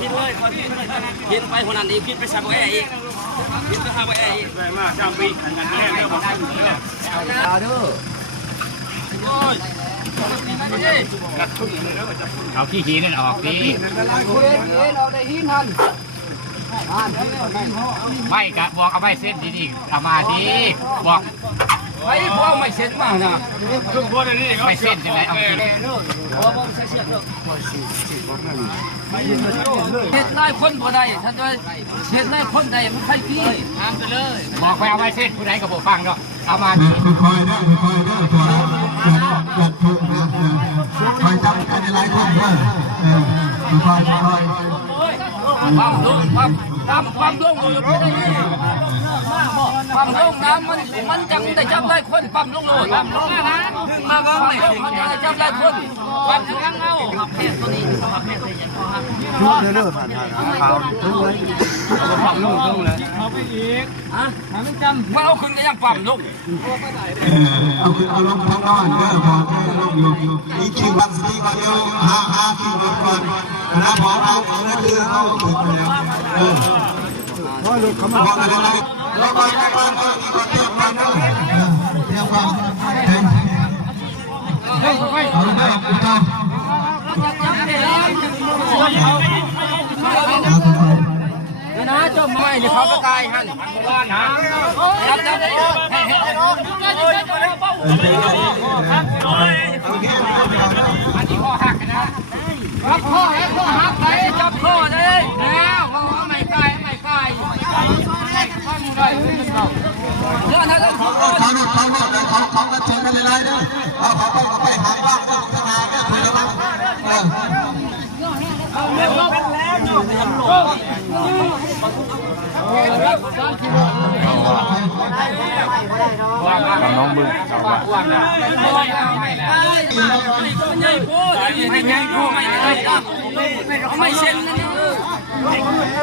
คิดเลยคิดไปคนนั้นอีกคิดไปสักแอ่อีกคิดไปหาแอ่อีกได้มา3 ปีอันนั้นแรกเรื่องของท่านเด้อโอ้ยเอาขี้ขี้นั่นออกดิไม่กะบอกเอาไม่เส้นดีๆเอามาดิบอกไอ้พวกไม่เส้นมากนะทุกคนนี่ไม่เส้นใช่ไหมเอาพวกใช้เสียเถอะเห็ดไล่คนบ่ได้ท่านด้วยเห็ดไล่คนใดมันใครพี่ทำไปเลยบอกไปเอาไม่เส้นผู้ใดก็บอกฟังเนาะเอามาดิคอยได้คอยได้ตัวเกิดทุกข์นะคอยจำกันในหลายคนด้วยคอยความรุ่งความรุ่งอยู่ที่ไหนความรุ่งน้ำมันจังได้จับได้คนความรุ่งเลยความรุ่งนะถึงมาก็ไม่มันจะจับได้คนความถึงเอาเพศตัวนี้เพศตัวยังเรื่อยๆผ่านความรุ่งเลยเอาไปอีกมันจำมันเอาขึ้นก็ยังความรุ่งเอาลงทั้งนอนเด้อพอลงอยู่อีกคิววันสติวันเดียวหาคิวก่อนนะพอเอานั่นคือเขาถึงแล้วพอลูกเขามาบอกอะไรแล้วไปบ้านก็มีคนเที่ยวบ้านก็เที่ยวบ้านเอาได้คุณตานะเจ้าไม้เนี่ยเขาก็ตายฮั่นบ้านนะรับได้อันนี้ข้อหักนะรับข้อแล้วข้อหักไหนจับข้อเลยแล้วว่าไม่กายเรื่องนั้นต้องเขากันเชิญกันเลยนะเขาไปหาบ้างก็ทำงานก็คุยกันบ้างน้องบึ้งชาวบ้านไม่เช่นนั้น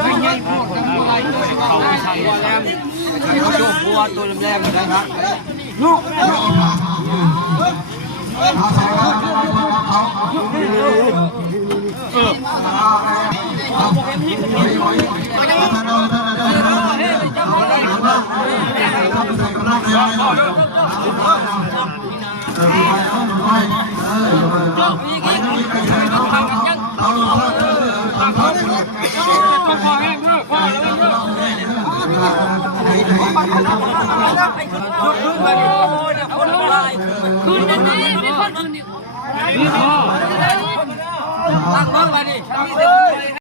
ไม่ใช่พวกทั้งหลายเขาไม่ใช่แล้วเขาโยกบัวตัวแรมนะครับลูกคืนนี้มีคนคืนนี้ตั้งบ้านไปดิ